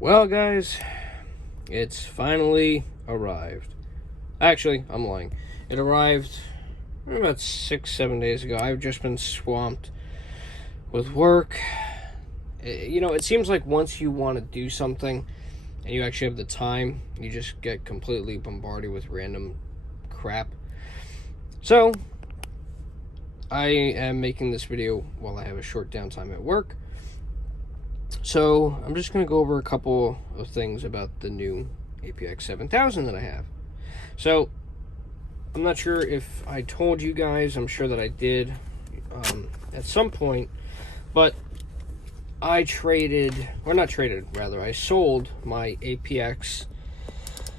Well, guys, it's finally arrived. Actually, I'm lying. It arrived about 6-7 days ago. I've just been swamped with work. It seems like once you want to do something and you actually have the time, you just get completely bombarded with random crap. So, I am making this video while I have a short downtime at work. So, I'm just going to go over a couple of things about the new APX 7000 that I have. So, I'm not sure if I told you guys, I'm sure that I did at some point, but I sold my APX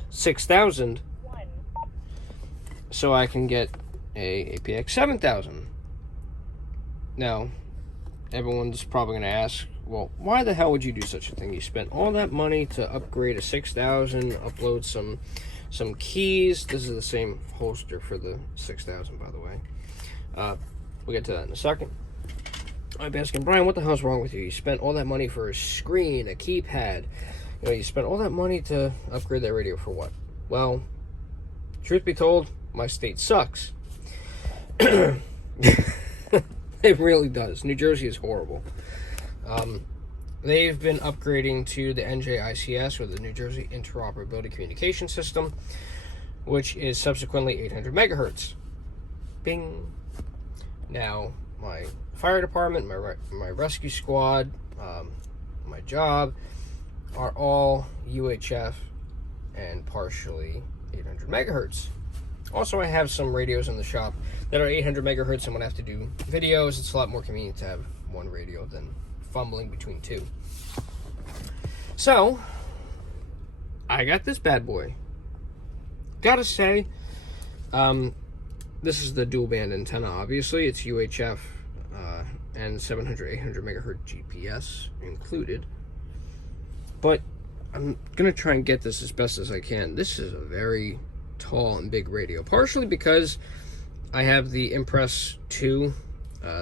6000 so I can get a APX 7000. Now, everyone's probably going to ask, well, why the hell would you do such a thing? You spent all that money to upgrade a 6000, upload some keys. This is the same holster for the 6000, by the way. We'll get to that in a second. I'm asking, Brian, what the hell's wrong with you? You spent all that money for a screen, a keypad. You spent all that money to upgrade that radio for what? Well, truth be told, my state sucks. It really does. New Jersey is horrible. They've been upgrading to the NJICS, or the New Jersey Interoperability Communication System, which is subsequently 800 megahertz. Bing. Now, my fire department, my rescue squad, my job are all UHF and partially 800 megahertz. Also, I have some radios in the shop that are 800 megahertz, and when I have to do videos, it's a lot more convenient to have one radio than fumbling between two. So, I got this bad boy. Gotta say, this is the dual band antenna, obviously. It's UHF and 700, 800 megahertz GPS included. But I'm gonna try and get this as best as I can. This is a very tall and big radio, partially because I have the Impress 2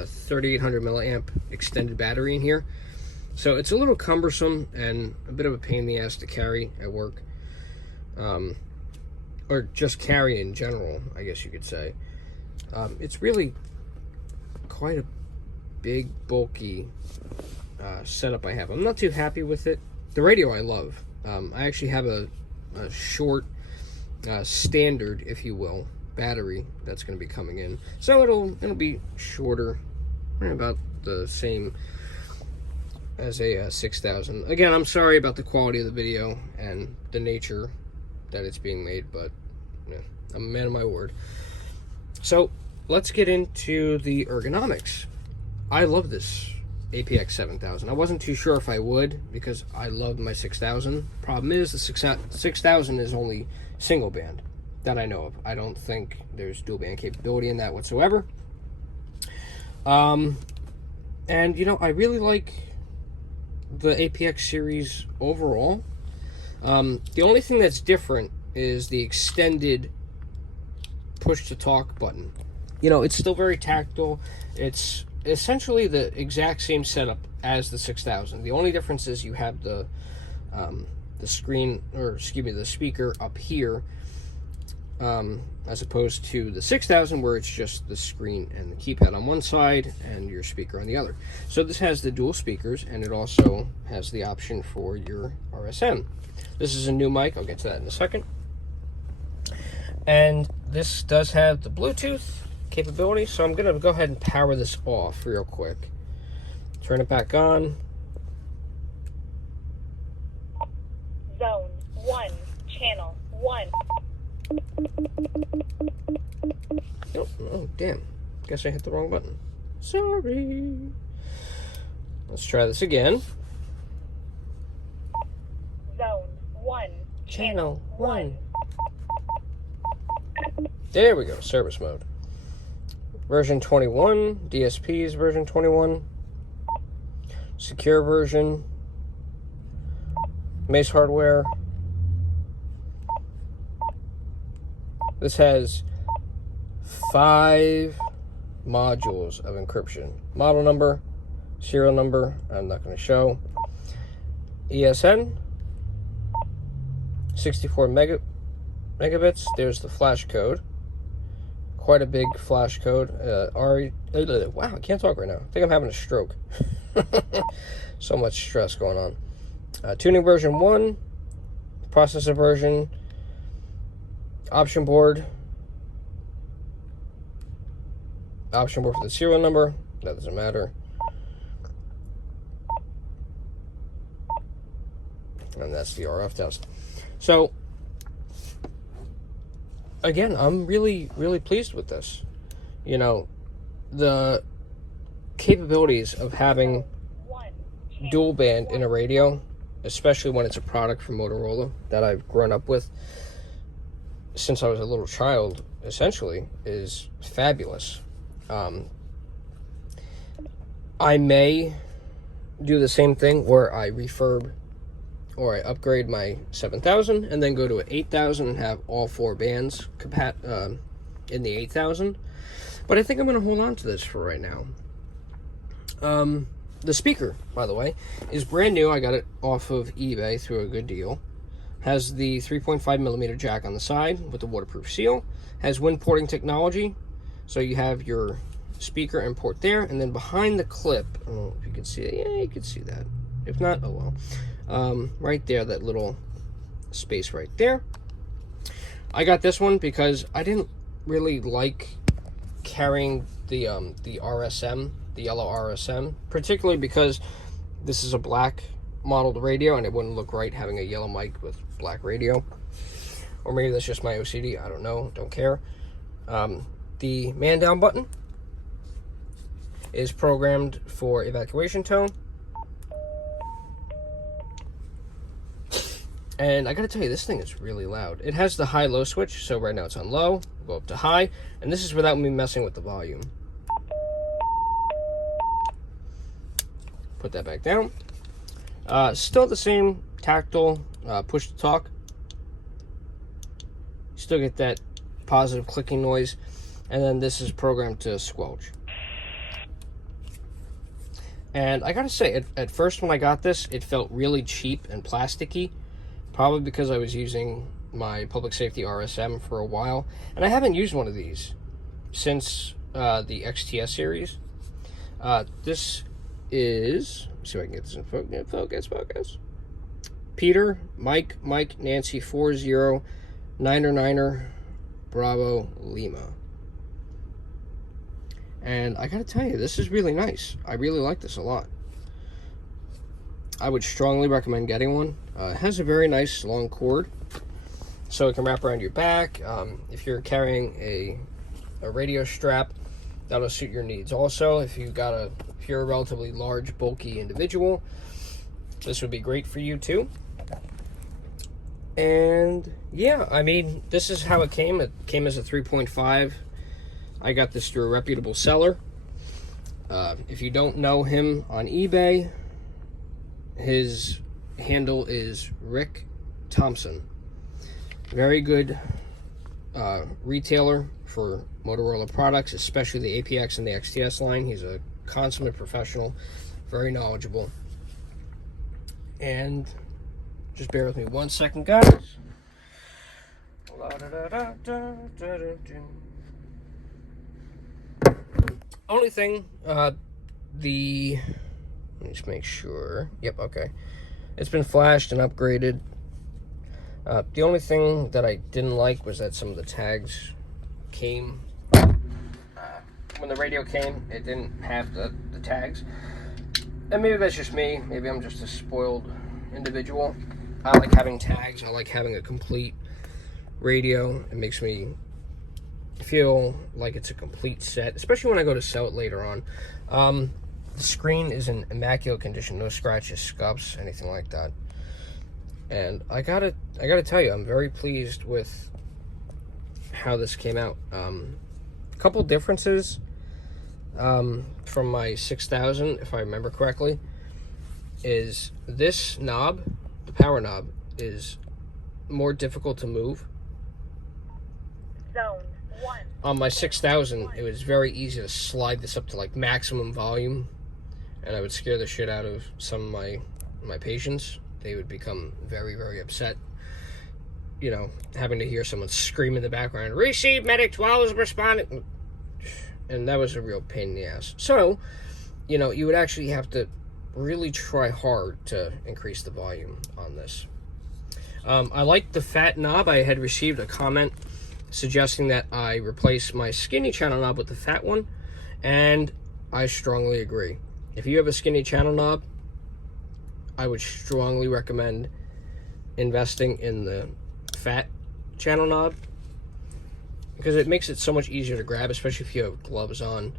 3800 milliamp extended battery in here, so it's a little cumbersome and a bit of a pain in the ass to carry at work, or just carry in general, I guess you could say. It's really quite a big, bulky setup I have. I'm not too happy with it. The radio I love. I actually have a short standard, if you will, battery that's going to be coming in, so it'll be shorter, about the same as a 6000. Again, I'm sorry about the quality of the video and the nature that it's being made, but yeah, I'm a man of my word. So let's get into the ergonomics. I love this APX 7000. I wasn't too sure if I would, because I loved my 6000. Problem is, the 6000 is only single band that I know of. I don't think there's dual band capability in that whatsoever. And I really like the APX series overall. The only thing that's different is the extended push to talk button. It's still very tactile. It's essentially the exact same setup as the 6000. The only difference is you have the speaker up here, as opposed to the 6000, where it's just the screen and the keypad on one side and your speaker on the other. So this has the dual speakers, and it also has the option for your RSN. This is a new mic. I'll get to that in a second. And this does have the Bluetooth capability, so I'm going to go ahead and power this off real quick. Turn it back on. Zone 1, channel 1. Oh, damn. Guess I hit the wrong button. Sorry. Let's try this again. Zone 1, channel 1. There we go. Service mode. Version 21. DSP's version 21. Secure version. Mace hardware. This has 5 modules of encryption. Model number, serial number, I'm not going to show. ESN, 64 megabits. There's the flash code. Quite a big flash code. Wow, I can't talk right now. I think I'm having a stroke. So much stress going on. Tuning version 1, processor version, option board for the serial number. That doesn't matter. And that's the RF test. So, again, I'm really, really pleased with this. You know, the capabilities of having dual band in a radio, especially when it's a product from Motorola that I've grown up with since I was a little child, essentially, is fabulous. I may do the same thing where I refurb or I upgrade my 7000 and then go to an 8000 and have all 4 bands in the 8000. But I think I'm going to hold on to this for right now. The speaker, by the way, is brand new. I got it off of eBay through a good deal. Has the 3.5mm jack on the side with the waterproof seal. Has wind porting technology. So you have your speaker and port there. And then behind the clip, I don't know if you can see it. Yeah, you can see that. If not, oh well. Right there, that little space right there. I got this one because I didn't really like carrying the RSM, the yellow RSM, particularly because this is a black modeled radio and it wouldn't look right having a yellow mic with black radio. Or maybe that's just my OCD, I don't know, don't care. The man down button is programmed for evacuation tone. And I gotta tell you, this thing is really loud. It has the high-low switch, so right now it's on low. We'll go up to high, and this is without me messing with the volume. Put that back down. Still the same tactile push to talk. Still get that positive clicking noise, and then this is programmed to squelch. And I gotta say, at first when I got this, it felt really cheap and plasticky. Probably because I was using my public safety RSM for a while. And I haven't used one of these since the XTS series. This is, let's see if I can get this in focus. Peter, Mike, Nancy, 40, Niner, Bravo, Lima. And I gotta tell you, this is really nice. I really like this a lot. I would strongly recommend getting one. It has a very nice long cord, so it can wrap around your back. If you're carrying a radio strap, that'll suit your needs. Also, if you're a relatively large, bulky individual, this would be great for you too. And yeah, I mean, this is how it came. It came as a 3.5. I got this through a reputable seller. If you don't know him on eBay, his handle is Rick Thompson. Very good retailer for Motorola products, especially the APX and the XTS line. He's a consummate professional, very knowledgeable. And just bear with me 1 second, guys. Only thing, let me just make sure. Yep, okay. It's been flashed and upgraded. The only thing that I didn't like was that some of the tags came. When the radio came, it didn't have the tags. And maybe that's just me. Maybe I'm just a spoiled individual. I like having tags. I like having a complete radio. It makes me feel like it's a complete set, especially when I go to sell it later on. The screen is in immaculate condition, no scratches, scuffs, anything like that. And I gotta tell you, I'm very pleased with how this came out. A couple differences from my 6000, if I remember correctly, is this knob, the power knob, is more difficult to move. Zone 1. On my 6000, it was very easy to slide this up to like maximum volume, and I would scare the shit out of some of my patients. They would become very, very upset. you know, having to hear someone scream in the background, "Receive medic 12 is responding," and that was a real pain in the ass. So, you know, you would actually have to really try hard to increase the volume on this. I like the fat knob. I had received a comment suggesting that I replace my skinny channel knob with the fat one, and I strongly agree. If you have a skinny channel knob, I would strongly recommend investing in the fat channel knob, because it makes it so much easier to grab, especially if you have gloves on.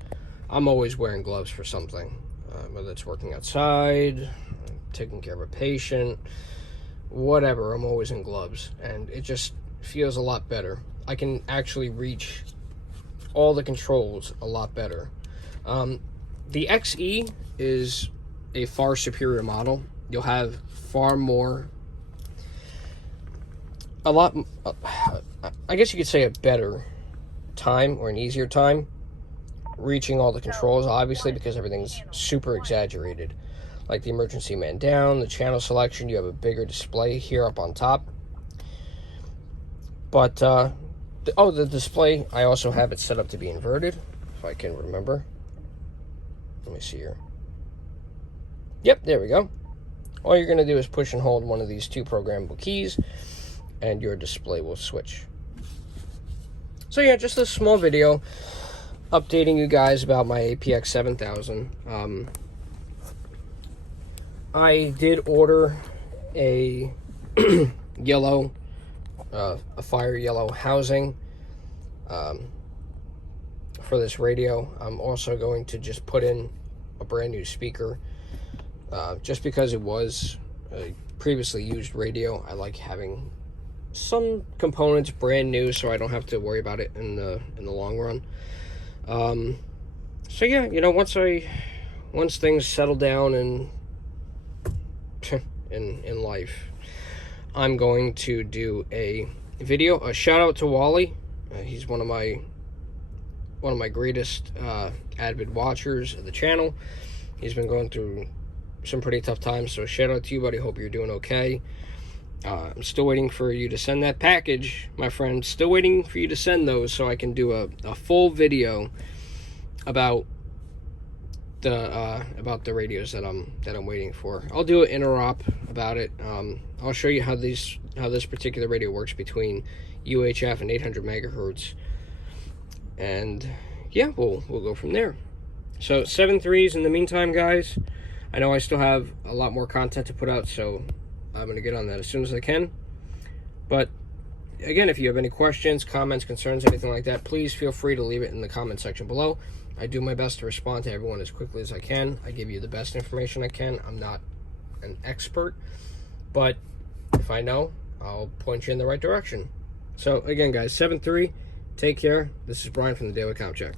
I'm always wearing gloves for something, whether it's working outside, taking care of a patient, whatever. I'm always in gloves, and it just feels a lot better. I can actually reach all the controls a lot better. The XE is a far superior model. You'll have far more, I guess you could say a better time, or an easier time reaching all the controls, obviously, because everything's super exaggerated. Like the emergency man down, the channel selection, you have a bigger display here up on top. But, the display, I also have it set up to be inverted, if I can remember. Let me see here. Yep, there we go. All you're going to do is push and hold one of these two programmable keys, and your display will switch. So yeah, just a small video updating you guys about my APX 7000. I did order a yellow, a fire yellow housing for this radio. I'm also going to just put in a brand new speaker, just because it was a previously used radio. I like having some components brand new, so I don't have to worry about it in the long run. So yeah, you know, once things settle down in life, I'm going to do a video. A shout out to Wally. He's one of my greatest avid watchers of the channel. He's been going through some pretty tough times, so shout out to you, buddy. Hope you're doing okay. I'm still waiting for you to send that package, my friend. Still waiting for you to send those so I can do a full video about the radios that I'm waiting for. I'll do an interop about it. I'll show you how this particular radio works between UHF and 800 megahertz, and yeah, we'll go from there. So 7.3s in the meantime, guys. I know I still have a lot more content to put out, so I'm going to get on that as soon as I can. But again, if you have any questions, comments, concerns, anything like that, please feel free to leave it in the comment section below. I do my best to respond to everyone as quickly as I can. I give you the best information I can. I'm not an expert, but if I know, I'll point you in the right direction. So again, guys, 7.3, take care. This is Brian from the Daily Comp Check.